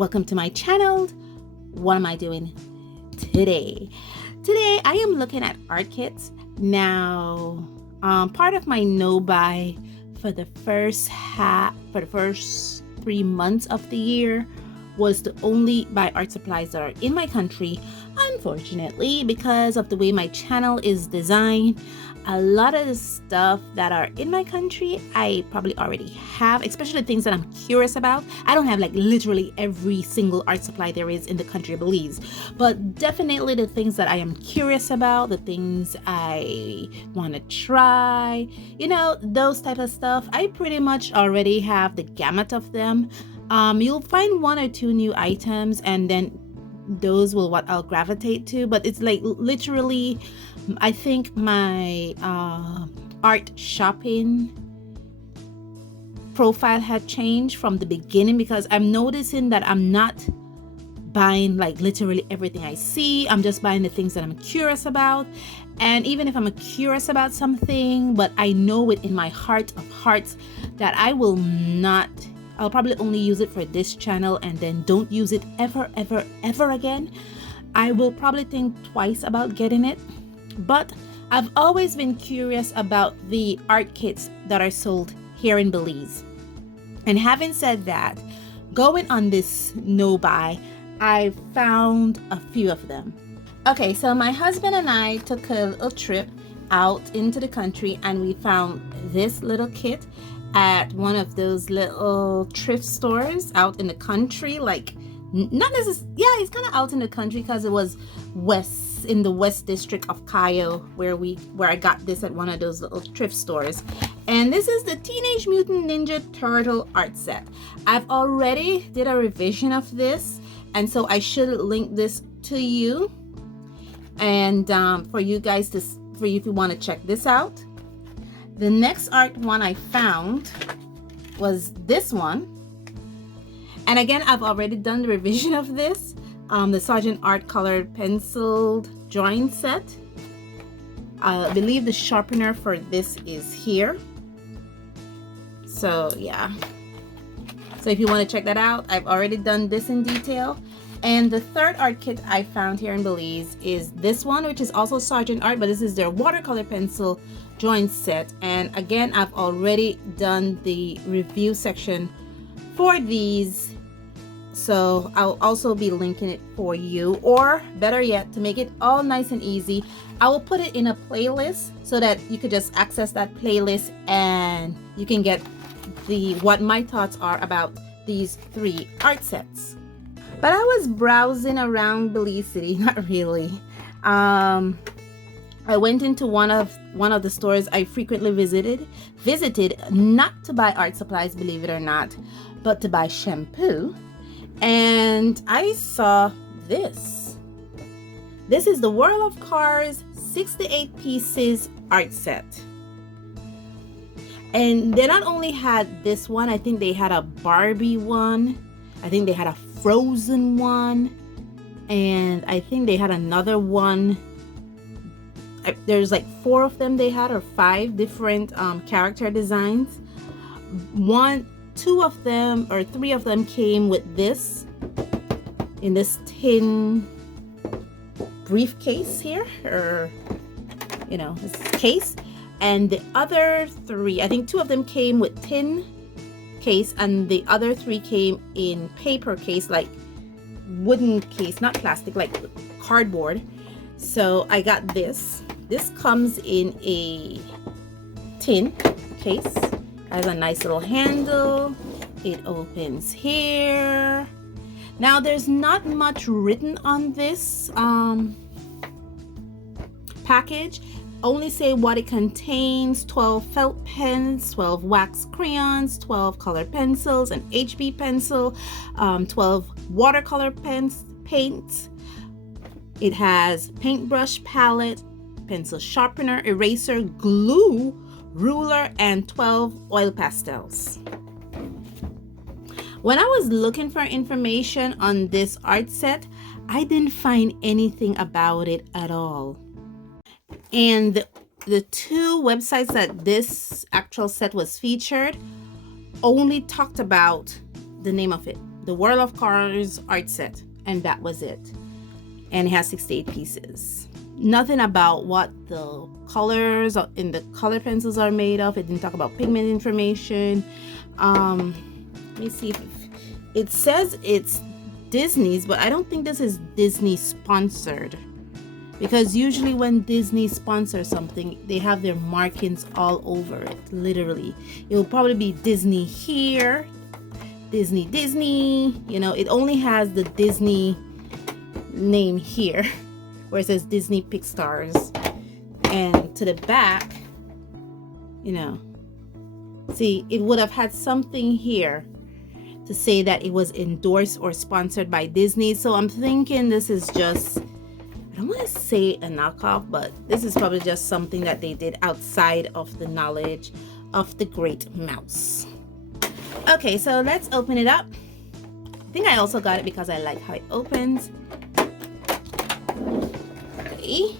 welcome to my channel. What am I doing today? Today I am looking at art kits. Now, part of my no buy for the first 3 months of the year was to only buy art supplies that are in my country. Unfortunately, because of the way my channel is designed, a lot of the stuff that are in my country I probably already have, especially the things that I'm curious about. I don't have like literally every single art supply there is in the country of Belize, but definitely the things that I am curious about, the things I want to try, you know, those type of stuff, I pretty much already have the gamut of them. You'll find 1 or 2 new items, and then those will what I'll gravitate to, but it's like literally I think my art shopping profile had changed from the beginning, because I'm noticing that I'm not buying like literally everything I see. I'm just buying the things that I'm curious about. And even if I'm curious about something, but I know it in my heart of hearts that I'll probably only use it for this channel and then don't use it ever again, I will probably think twice about getting it. But I've always been curious about the art kits that are sold here in Belize. And having said that, going on this no buy, I found a few of them. Okay, so my husband and I took a little trip out into the country, and we found this little kit at one of those little thrift stores out in the country. Like, not necessarily, yeah, it's kind of out in the country because it was in the West District of Cayo, where I got this at one of those little thrift stores. And this is the Teenage Mutant Ninja Turtle art set. I've already did a revision of this, and so I should link this to you, and for you if you want to check this out. The next art one I found was this one. And again, I've already done the revision of this. The Sergeant Art colored penciled drawing set. I believe the sharpener for this is here. So yeah. So if you want to check that out, I've already done this in detail. And the third art kit I found here in Belize is this one, which is also Sergeant Art, but this is their watercolor pencil drawing set. And again, I've already done the review section for these, so I'll also be linking it for you. Or better yet, to make it all nice and easy, I will put it in a playlist so that you could just access that playlist and you can get what my thoughts are about these 3 art sets. But I was browsing around Belize City, not really. I went into one of the stores I frequently visited, not to buy art supplies, believe it or not, but to buy shampoo. And I saw this. This is the World of Cars 68 pieces art set. And they not only had this one, I think they had a Barbie one, I think they had a Frozen one, and I think they had another one. There's like 4 of them they had, or 5 different character designs. 2 of them or 3 of them came with this, in this tin briefcase here, or you know, this case. And the other 3, I think 2 of them came with tin case, and the other 3 came in paper case, like wooden case, not plastic, like cardboard. So I got this. This comes in a tin case. Has a nice little handle. It opens here. Now there's not much written on this package. Only say what it contains: 12 felt pens, 12 wax crayons, 12 colored pencils, an HB pencil, 12 watercolor paints. It has paintbrush palette, pencil sharpener, eraser, glue, ruler, and 12 oil pastels. When I was looking for information on this art set, I didn't find anything about it at all. And the 2 websites that this actual set was featured only talked about the name of it. the World of Colors art set, and that was it. And it has 68 pieces. Nothing about what the colors in the color pencils are made of. It didn't talk about pigment information. Let me see if it says it's Disney's, but I don't think this is Disney sponsored, because usually when Disney sponsors something, they have their markings all over it. Literally, it will probably be Disney here, Disney, you know. It only has the Disney name here where it says Disney Pixstars, and to the back, you know, see, it would have had something here to say that it was endorsed or sponsored by Disney. So I'm thinking this is just, I don't want to say a knockoff, but this is probably just something that they did outside of the knowledge of the great mouse. Okay, so let's open it up. I think I also got it because I like how it opens. Okay,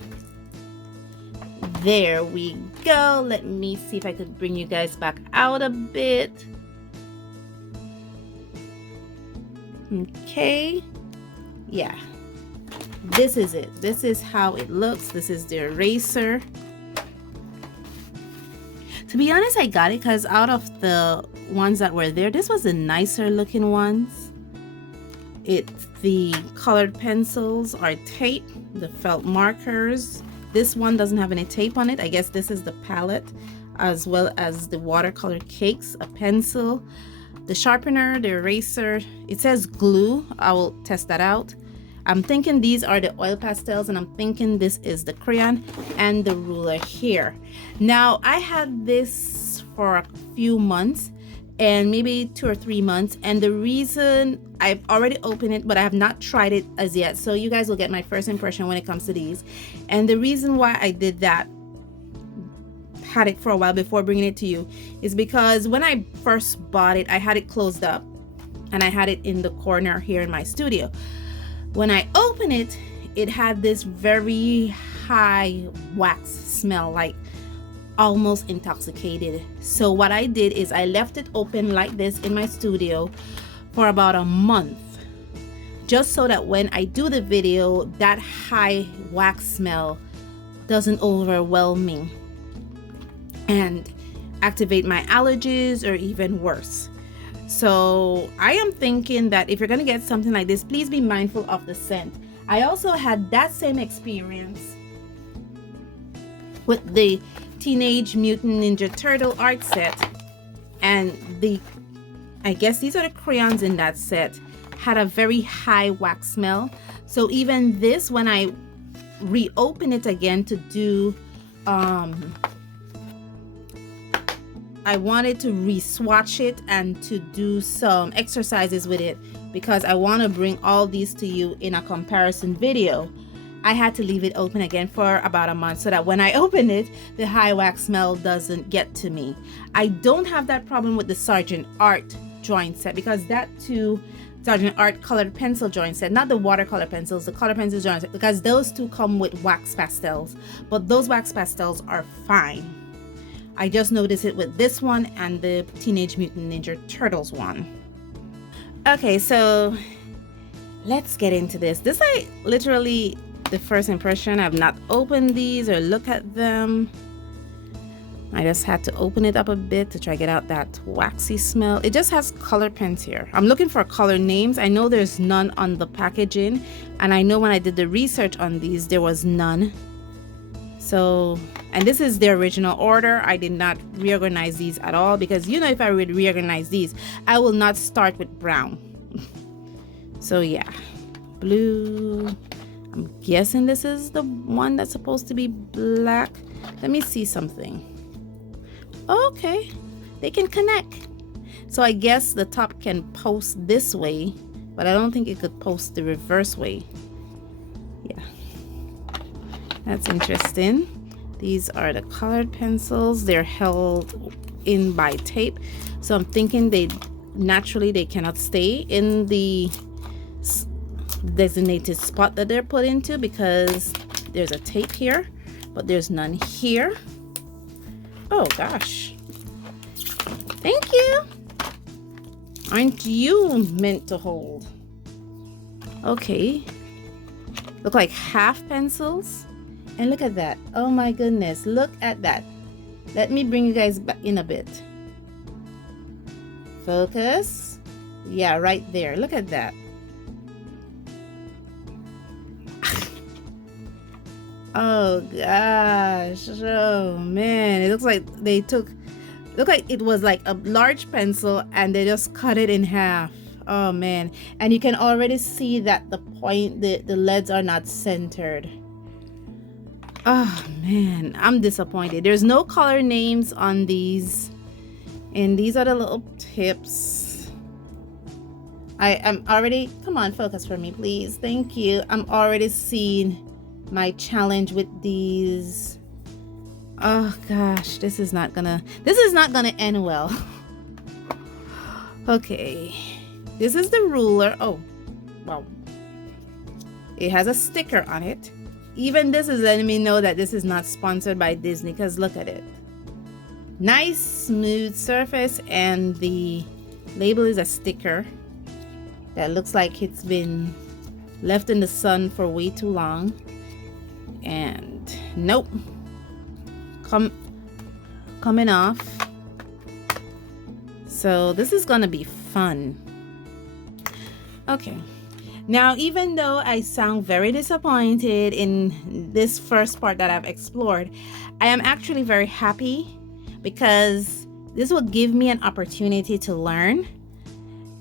there we go. Let me see if I could bring you guys back out a bit. Okay, yeah, this is it. This is how it looks. This is the eraser. To be honest, I got it because out of the ones that were there, this was the nicer looking ones. The colored pencils are tape, the felt markers. This one doesn't have any tape on it. I guess this is the palette, as well as the watercolor cakes, a pencil, the sharpener, the eraser. It says glue. I will test that out. I'm thinking these are the oil pastels, and I'm thinking this is the crayon and the ruler here. Now, I had this for a few months, and maybe 2 or 3 months, and the reason, I've already opened it, but I have not tried it as yet, so you guys will get my first impression when it comes to these. And the reason why I did that, had it for a while before bringing it to you, is because when I first bought it, I had it closed up and I had it in the corner here in my studio. When I opened it, it had this very high wax smell, like almost intoxicated. So what I did is I left it open like this in my studio for about a month, just so that when I do the video, that high wax smell doesn't overwhelm me and activate my allergies, or even worse. So I am thinking that if you're gonna get something like this, please be mindful of the scent. I also had that same experience with the Teenage Mutant Ninja Turtle art set, and I guess these are the crayons in that set, had a very high wax smell. So even this, when I reopen it again to do I wanted to re-swatch it and to do some exercises with it, because I want to bring all these to you in a comparison video. I had to leave it open again for about a month so that when I open it, the high wax smell doesn't get to me. I don't have that problem with the Sergeant Art drawing set, because that too, Sergeant Art colored pencil drawing set, not the watercolor pencils, the color pencils drawing set, because those two come with wax pastels, but those wax pastels are fine. I just noticed it with this one and the Teenage Mutant Ninja Turtles one. Okay, so let's get into this. This, I literally, the first impression, I've not opened these or look at them. I just had to open it up a bit to try to get out that waxy smell. It just has color pens here. I'm looking for color names. I know there's none on the packaging, and I know when I did the research on these, there was none. So, and this is the original order. I did not reorganize these at all, because you know, if I would reorganize these, I will not start with brown. So yeah, blue. I'm guessing this is the one that's supposed to be black. Let me see something. Okay, they can connect. So I guess the top can post this way, but I don't think it could post the reverse way. Yeah, that's interesting. These are the colored pencils. They're held in by tape, so I'm thinking they cannot stay in the designated spot that they're put into, because there's a tape here, but there's none here. Oh gosh, thank you. Aren't you meant to hold? Okay. Look like half pencils. And look at that. Oh my goodness. Look at that. Let me bring you guys back in a bit. Focus. Yeah, right there. Look at that. Oh gosh. Oh man. It looks like they look like it was like a large pencil and they just cut it in half. Oh man. And you can already see that the leads are not centered. Oh man, I'm disappointed. There's no color names on these. And these are the little tips. I am already, come on, focus for me, please. Thank you. I'm already seeing my challenge with these. Oh gosh, this is not gonna end well. Okay, this is the ruler. Oh wow, it has a sticker on it. Even this is letting me know that this is not sponsored by Disney, because look at it. Nice smooth surface, and the label is a sticker that looks like it's been left in the sun for way too long. And nope, coming off. So this is gonna be fun. Okay, now even though I sound very disappointed in this first part that I've explored, I am actually very happy, because this will give me an opportunity to learn.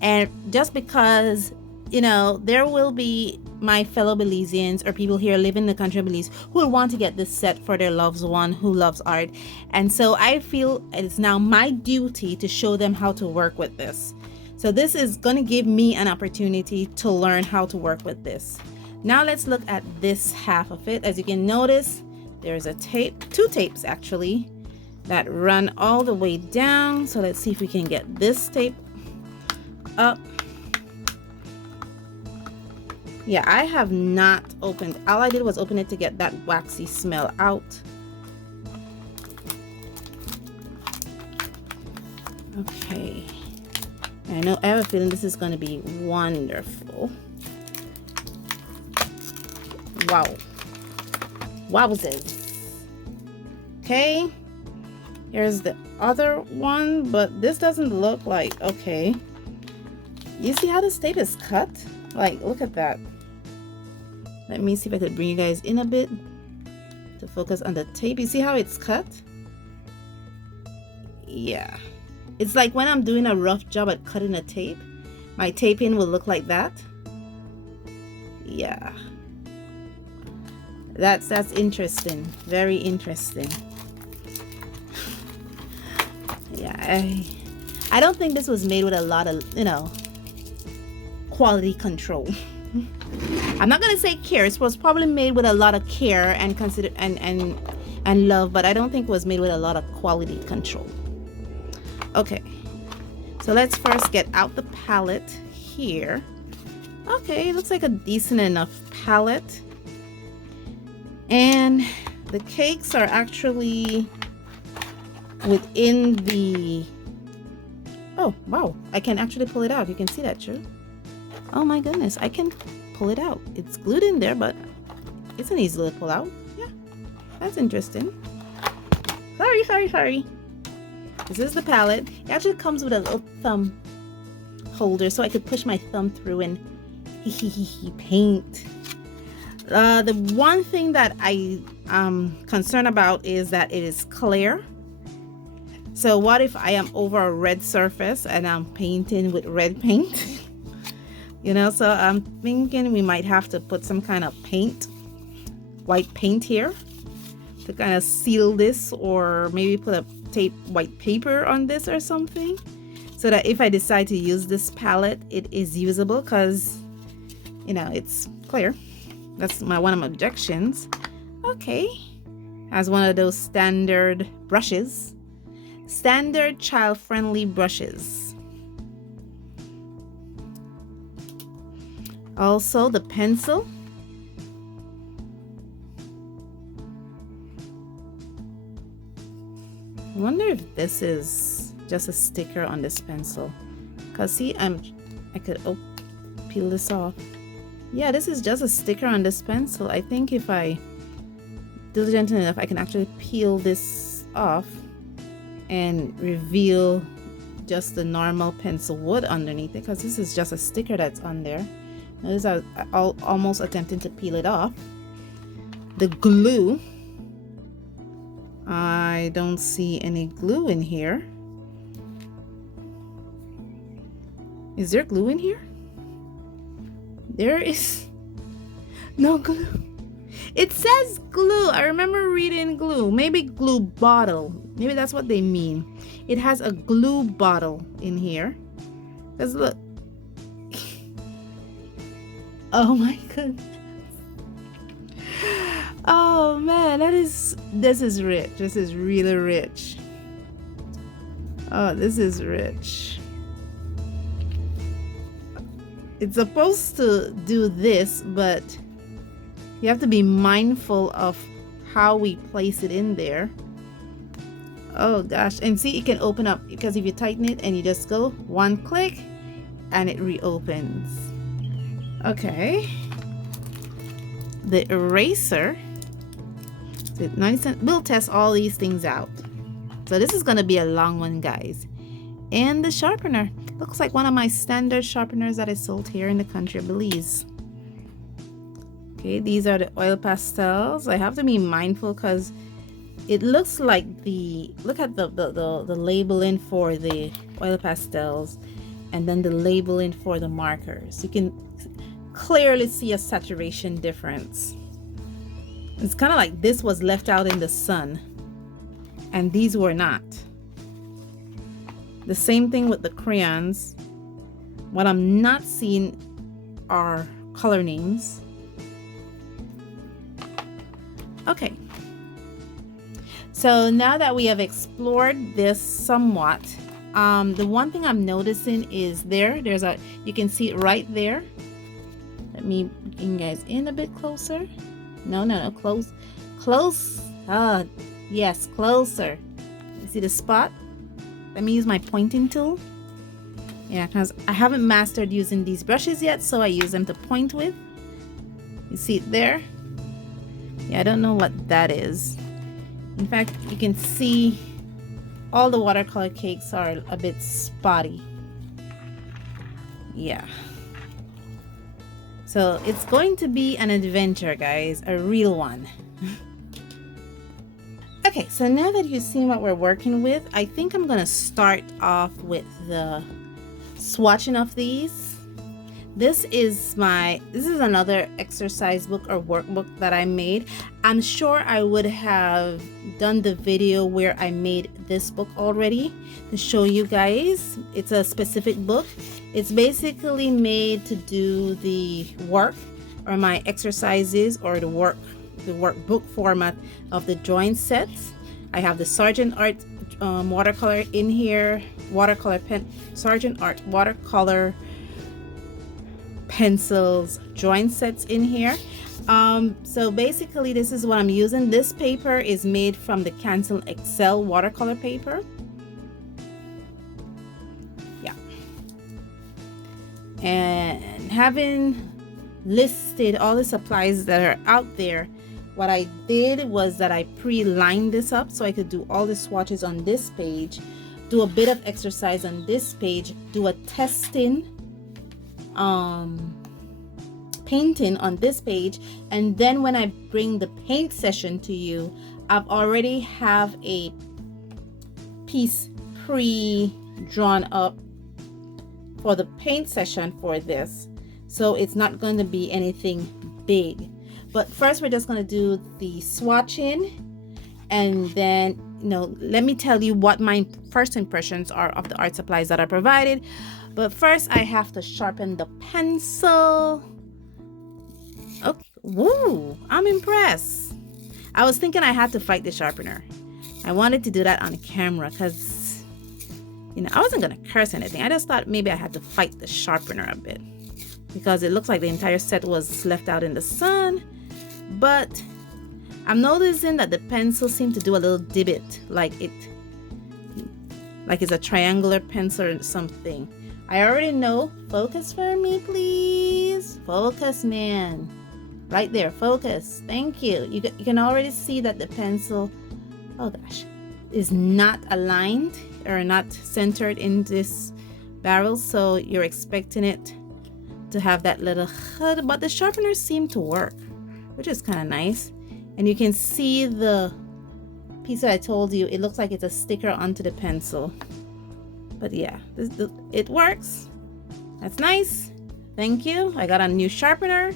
And just because, you know, there will be my fellow Belizeans or people here living in the country of Belize who will want to get this set for their loved one who loves art. And so I feel it's now my duty to show them how to work with this. So this is going to give me an opportunity to learn how to work with this. Now let's look at this half of it. As you can notice, there's a tape, two tapes actually, that run all the way down. So let's see if we can get this tape up. Yeah, I have not opened. All I did was open it to get that waxy smell out. Okay. I know, I have a feeling this is going to be wonderful. Wow. Wowzers. Okay. Here's the other one, but this doesn't look like, okay. You see how this tape is cut? Like, look at that. Let me see if I could bring you guys in a bit to focus on the tape. You see how it's cut? Yeah. It's like when I'm doing a rough job at cutting a tape, my taping will look like that. Yeah. That's interesting. Very interesting. Yeah, I don't think this was made with a lot of, you know, quality control. I'm not gonna say care. It was probably made with a lot of care and consider and love, but I don't think it was made with a lot of quality control. Okay, so let's first get out the palette here. Okay, looks like a decent enough palette, and the cakes are actually within the, oh wow, I can actually pull it out. You can see that, true? Oh my goodness, I can pull it out. It's glued in there, but it's an easy to pull out. Yeah, that's interesting. Sorry. This is the palette. It actually comes with a little thumb holder, so I could push my thumb through and paint. The one thing that I am concerned about is that it is clear. So what if I am over a red surface and I'm painting with red paint? You know, so I'm thinking we might have to put some kind of paint, white paint here to kind of seal this, or maybe put a tape white paper on this or something, so that if I decide to use this palette, it is usable, because, you know, it's clear. That's one of my objections. Okay, has one of those standard brushes, standard child-friendly brushes. Also the pencil. I wonder if this is just a sticker on this pencil, Cause see, I could peel this off. Yeah, this is just a sticker on this pencil. I think if I diligent enough, I can actually peel this off and reveal just the normal pencil wood underneath it, because this is just a sticker that's on there. Notice I almost attempting to peel it off. The glue, I don't see any glue in here. Is there glue in here? There is no glue. It says glue. I remember reading glue. Maybe glue bottle. Maybe that's what they mean. It has a glue bottle in here. Because look. Oh my goodness. Oh man, this is rich. This is really rich. Oh, this is rich. It's supposed to do this, but you have to be mindful of how we place it in there. Oh gosh, and see, it can open up, because if you tighten it and you just go one click and it reopens. Okay, the eraser, we'll test all these things out. So this is going to be a long one, guys. And the sharpener looks like one of my standard sharpeners that I sold here in the country of Belize. Okay, these are the oil pastels. I have to be mindful because it looks like look at the labeling for the oil pastels and then the labeling for the markers. You can clearly see a saturation difference. It's kind of like this was left out in the sun and these were not. The same thing with the crayons. What I'm not seeing are color names. Okay, so now that we have explored this somewhat, the one thing I'm noticing is you can see it right there. Let me bring you guys in a bit closer. No, close. Yes, closer. You see the spot? Let me use my pointing tool. Yeah, because I haven't mastered using these brushes yet, so I use them to point with. You see it there? Yeah, I don't know what that is. In fact, you can see all the watercolor cakes are a bit spotty. Yeah. So it's going to be an adventure, guys, a real one. Okay, so now that you've seen what we're working with, I think I'm gonna start off with the swatching of these. This is another exercise book or workbook that I made. I'm sure I would have done the video where I made this book already to show you guys. It's a specific book. It's basically made to do the work or my exercises or the workbook format of the drawing sets. I have the Sargent Art watercolor in here, Sargent Art watercolor pencils, drawing sets in here. So basically this is what I'm using. This paper is made from the Cancel Excel watercolor paper. Yeah. And having listed all the supplies that are out there, what I did was that I pre-lined this up so I could do all the swatches on this page, do a bit of exercise on this page, do a testing painting on this page, and then when I bring the paint session to you, I've already have a piece pre-drawn up for the paint session for this, so it's not going to be anything big. But first we're just going to do the swatching, and then let me tell you what my first impressions are of the art supplies that are provided. But first I have to sharpen the pencil. Okay, woo, I'm impressed. I was thinking I had to fight the sharpener. I wanted to do that on camera because I wasn't gonna curse anything. I just thought maybe I had to fight the sharpener a bit because it looks like the entire set was left out in the sun. But I'm noticing that the pencil seemed to do a little divot, like it's a triangular pencil or something. I already know. Focus for me, please. Focus, man. Right there, focus. Thank you. You can already see that the pencil, oh gosh, is not aligned or not centered in this barrel, so you're expecting it to have that little hood, but the sharpeners seem to work, which is kind of nice. And you can see the piece that I told you, it looks like it's a sticker onto the pencil, but yeah, it works. That's nice. Thank you. I got a new sharpener.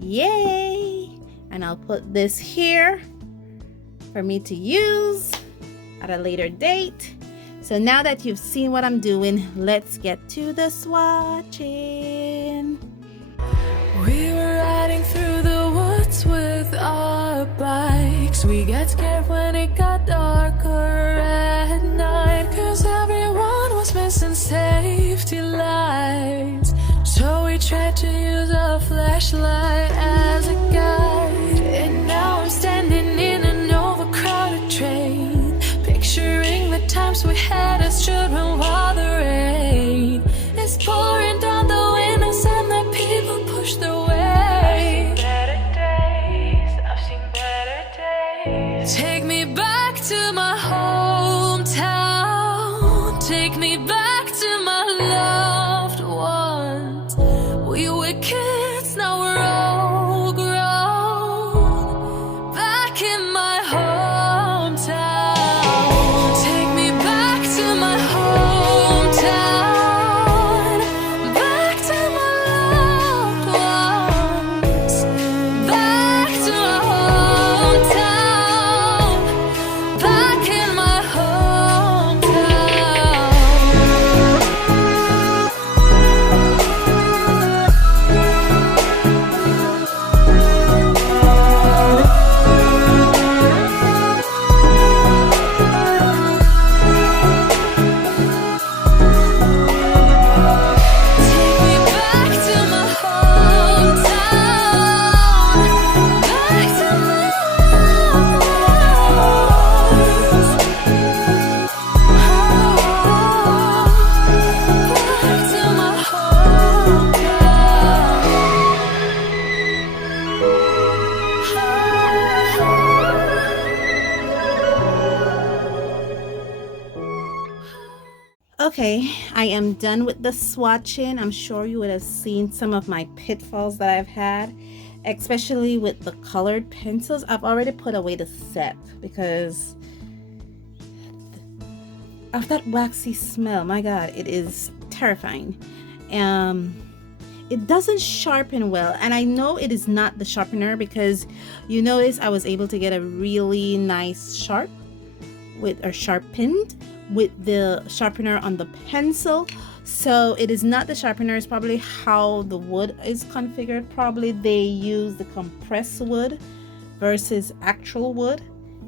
Yay! And I'll put this here for me to use at a later date. So now that you've seen what I'm doing, let's get to the swatching. We were riding through the woods with our bikes. We got scared when it got darker at night, 'cause everyone was missing safety lights. So we tried to use a flashlight as a guide. And now I'm standing in an overcrowded train, picturing the times we had as children while the rain is pouring down the windows and the people push their way. I've seen better days. Take me back to my hometown. Take me back to my loved ones. We were kids, now we're all grown. Back in my hometown. Take me back to my hometown. Back to my loved ones. Back to my hometown. Back in my Okay, I am done with the swatching. I'm sure you would have seen some of my pitfalls that I've had, especially with the colored pencils. I've already put away the set because of that waxy smell. My God, it is terrifying. It doesn't sharpen well, and I know it is not the sharpener because you notice I was able to get a really nice sharpened with the sharpener on the pencil. So it is not the sharpener, it's probably how the wood is configured. Probably they use the compressed wood versus actual wood,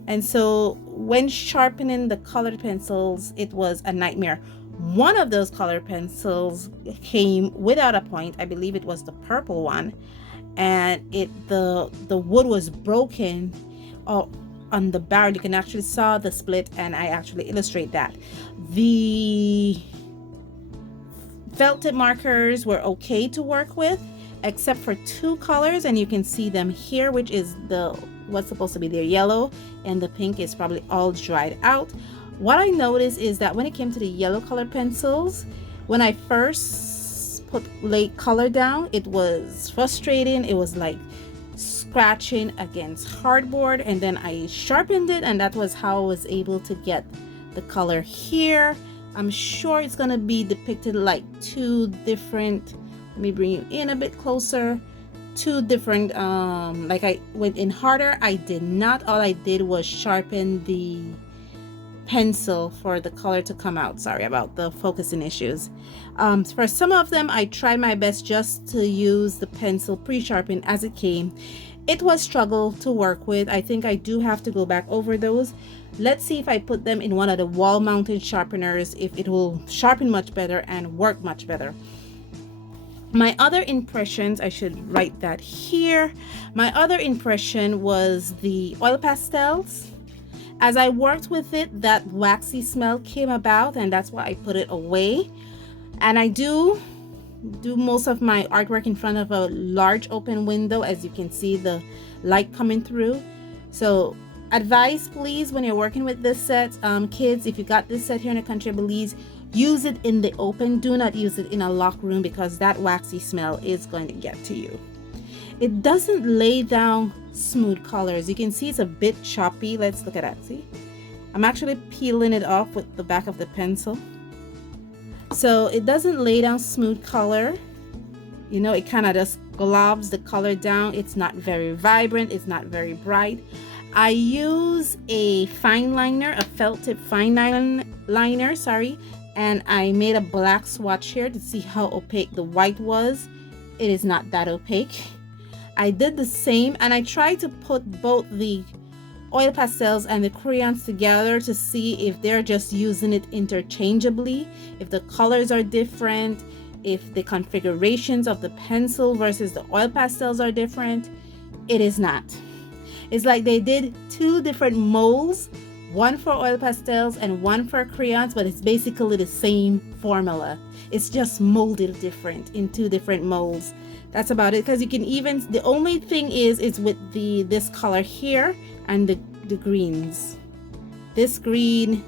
and so when sharpening the colored pencils, it was a nightmare. One of those colored pencils came without a point. I believe it was the purple one, and the wood was broken on the barrel. You can actually saw the split, and I actually illustrate that. The felt tip markers were okay to work with, except for two colors, and you can see them here, which is what's supposed to be their yellow, and the pink is probably all dried out. What I noticed is that when it came to the yellow colored pencils, when I first laid color down, it was frustrating. It was like scratching against hardboard, and then I sharpened it, and that was how I was able to get the color here. I'm sure it's gonna be depicted like two different, let me bring you in a bit closer, two different like I went in harder. I did not. All I did was sharpen the pencil for the color to come out. Sorry about the focusing issues. For some of them I tried my best just to use the pencil pre-sharpened as it came. It was struggle to work with. I think I do have to go back over those. Let's see if I put them in one of the wall mounted sharpeners, if it will sharpen much better and work much better. My other impressions, I should write that here. My other impression was the oil pastels. As I worked with it, that waxy smell came about, and that's why I put it away. And I do most of my artwork in front of a large open window, as you can see the light coming through. So advice, please, when you're working with this set, kids, if you got this set here in the country of Belize, use it in the open. Do not use it in a locked room, because that waxy smell is going to get to you. It doesn't lay down smooth colors. You can see it's a bit choppy. Let's look at that. See, I'm actually peeling it off with the back of the pencil. So it doesn't lay down smooth color. You know, it kind of just globs the color down. It's not very vibrant. It's not very bright. I use a fine liner, a felt tip fine liner, sorry, and I made a black swatch here to see how opaque the white was. It is not that opaque. I did the same, and I tried to put both the oil pastels and the crayons together to see if they're just using it interchangeably, if the colors are different, if the configurations of the pencil versus the oil pastels are different. It is not. It's like they did two different molds, one for oil pastels and one for crayons, but it's basically the same formula. It's just molded different in two different molds. That's about it, because you can even, the only thing is with this color here and the greens. This green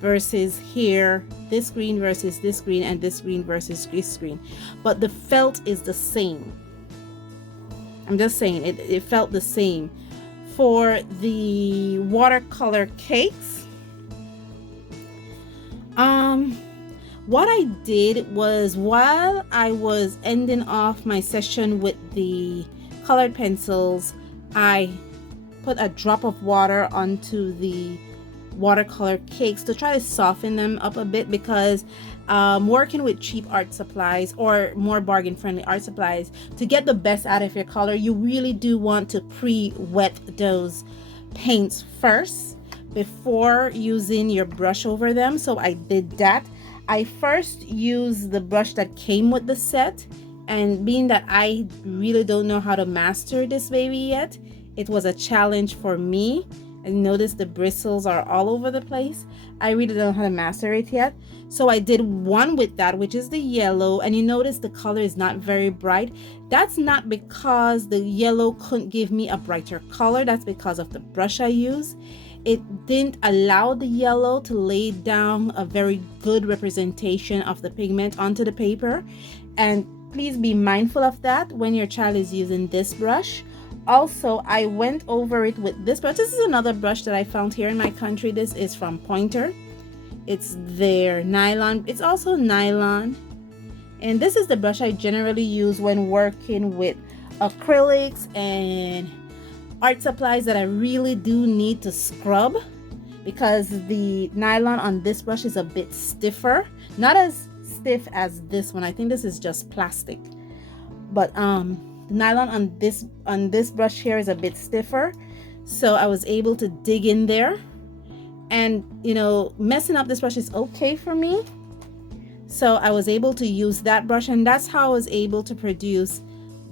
versus here, this green versus this green, and this green versus this green. But the felt is the same. I'm just saying, it felt the same. For the watercolor cakes, what I did was, while I was ending off my session with the colored pencils, I put a drop of water onto the watercolor cakes to try to soften them up a bit, because working with cheap art supplies or more bargain friendly art supplies, to get the best out of your color, you really do want to pre-wet those paints first before using your brush over them. So I did that. I first used the brush that came with the set, and being that I really don't know how to master this baby yet, it was a challenge for me. And notice the bristles are all over the place. I really don't know how to master it yet. So I did one with that, which is the yellow, and you notice the color is not very bright. That's not because the yellow couldn't give me a brighter color. That's because of the brush I use. It didn't allow the yellow to lay down a very good representation of the pigment onto the paper. And please be mindful of that when your child is using this brush. Also, I went over it with this brush. This is another brush that I found here in my country. This is from Pointer. It's their nylon. It's also nylon. And this is the brush I generally use when working with acrylics and art supplies that I really do need to scrub, because the nylon on this brush is a bit stiffer. Not as stiff as this one. I think this is just plastic. But the nylon on this brush here is a bit stiffer. So I was able to dig in there. And, you know, messing up this brush is okay for me. So I was able to use that brush, and that's how I was able to produce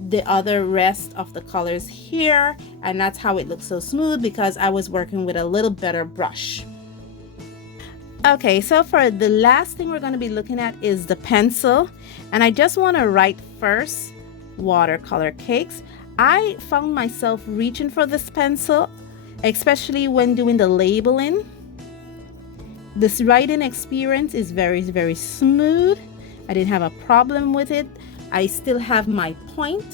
the other rest of the colors here. And that's how it looks so smooth, because I was working with a little better brush. Okay, so for the last thing we're going to be looking at is the pencil. And I just want to write first watercolor cakes. I found myself reaching for this pencil, especially when doing the labeling. This writing experience is very, very smooth. I didn't have a problem with it. I still have my point,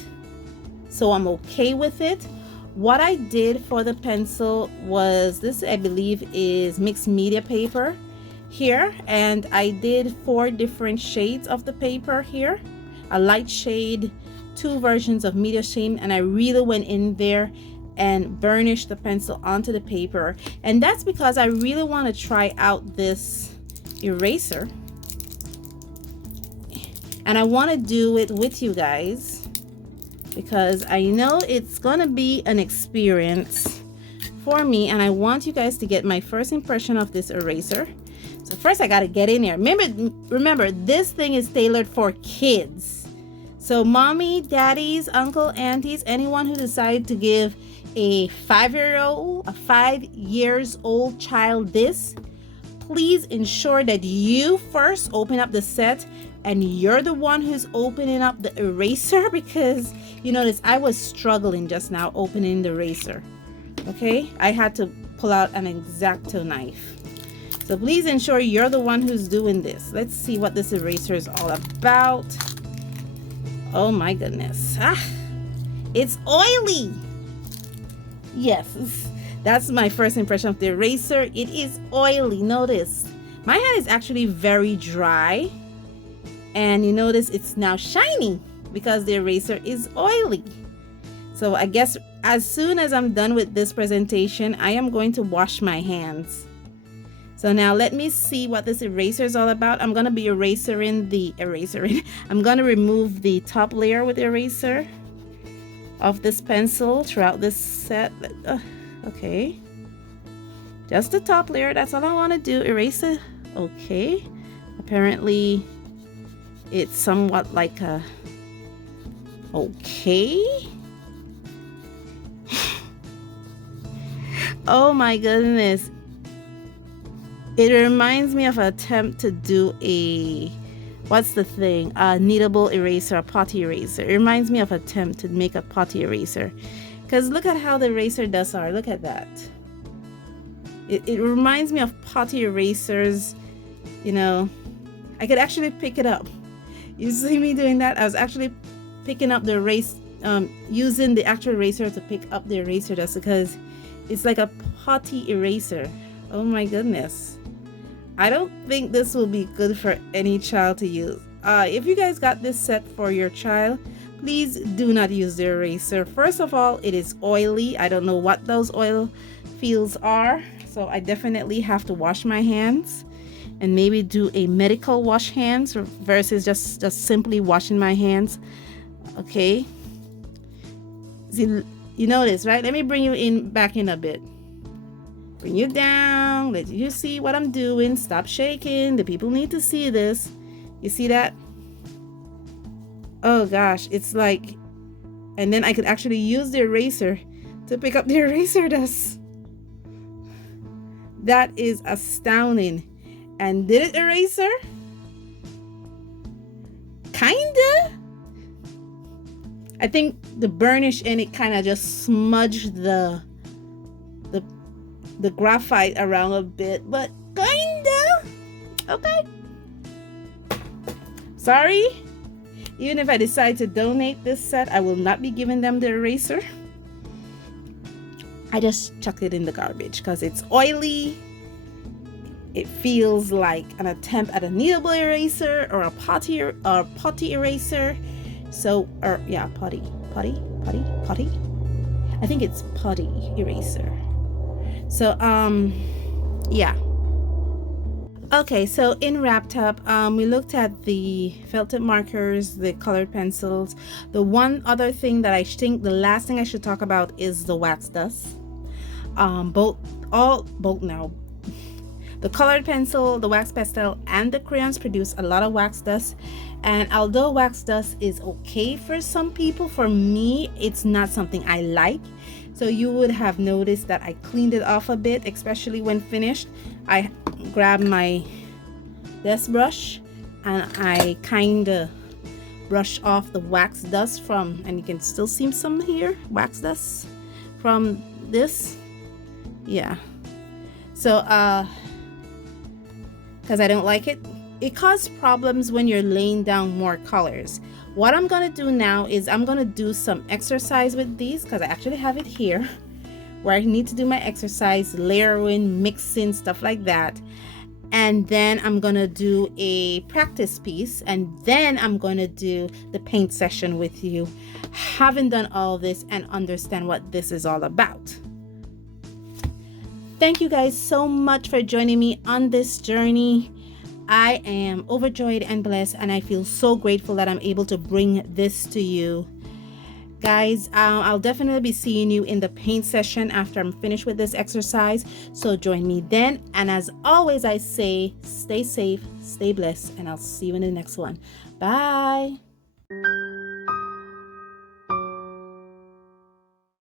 so I'm okay with it. What I did for the pencil was this, I believe, is mixed media paper here, and I did 4 different shades of the paper here, a light shade, 2 versions of medium shade, and I really went in there and burnished the pencil onto the paper. And that's because I really want to try out this eraser, and I want to do it with you guys, because I know it's gonna be an experience for me, and I want you guys to get my first impression of this eraser. So first I got to get in there. Remember, this thing is tailored for kids. So mommy, daddies, uncle, aunties, anyone who decided to give a 5 years old child this, please ensure that you first open up the set and you're the one who's opening up the eraser, because you notice I was struggling just now opening the eraser. Okay, I had to pull out an X-Acto knife. So please ensure you're the one who's doing this. Let's see what this eraser is all about. Oh my goodness. It's oily. Yes, that's my first impression of the eraser. It is oily. Notice my hand is actually very dry, and you notice it's now shiny because the eraser is oily. So I guess as soon as I'm done with this presentation, I am going to wash my hands. So now let me see what this eraser is all about. I'm going to be I'm going to remove the top layer with the eraser of this pencil throughout this set. Okay. Just the top layer. That's all I want to do. Eraser. Okay. Apparently it's somewhat like a... Okay. Oh my goodness. It reminds me of an attempt to do a, what's the thing? A kneadable eraser, a potty eraser. It reminds me of an attempt to make a potty eraser. Because look at how the eraser dust are. Look at that. It reminds me of potty erasers. You know, I could actually pick it up. You see me doing that? I was actually picking up the eraser, using the actual eraser to pick up the eraser dust, because it's like a potty eraser. Oh my goodness. I don't think this will be good for any child to use. If you guys got this set for your child, please do not use the eraser. First of all, it is oily. I don't know what those oil fields are, so I definitely have to wash my hands and maybe do a medical wash hands versus just simply washing my hands. Okay, see, you notice, right? Let me bring you back in a bit. Bring you down. Let you see what I'm doing. Stop shaking. The people need to see this. You see that? Oh gosh, it's like, and then I could actually use the eraser to pick up the eraser dust. That is astounding. And did it eraser? Kinda. I think the burnish in it kind of just smudged the graphite around a bit, but kinda. Okay. Sorry. Even if I decide to donate this set, I will not be giving them the eraser. I just chucked it in the garbage because it's oily. It feels like an attempt at a kneadable eraser or a potty eraser. So, or yeah, potty. I think it's potty eraser. So, yeah. Okay, so in wrapped up, we looked at the felt tip markers, the colored pencils. The one other thing that I think the last thing I should talk about is the wax dust. Both now. The colored pencil, the wax pastel, and the crayons produce a lot of wax dust. And although wax dust is okay for some people, for me, it's not something I like. So you would have noticed that I cleaned it off a bit, especially when finished. I grabbed my desk brush and I kind of brush off the wax dust from, and you can still see some here, wax dust from this. Yeah. So, because I don't like it. It causes problems when you're laying down more colors. What I'm gonna do now is I'm gonna do some exercise with these, because I actually have it here where I need to do my exercise, layering, mixing, stuff like that. And then I'm gonna do a practice piece, and then I'm gonna do the paint session with you, having done all this and understand what this is all about. Thank you guys so much for joining me on this journey. I am overjoyed and blessed, and I feel so grateful that I'm able to bring this to you. Guys, I'll definitely be seeing you in the paint session after I'm finished with this exercise. So join me then. And as always, I say, stay safe, stay blessed, and I'll see you in the next one. Bye.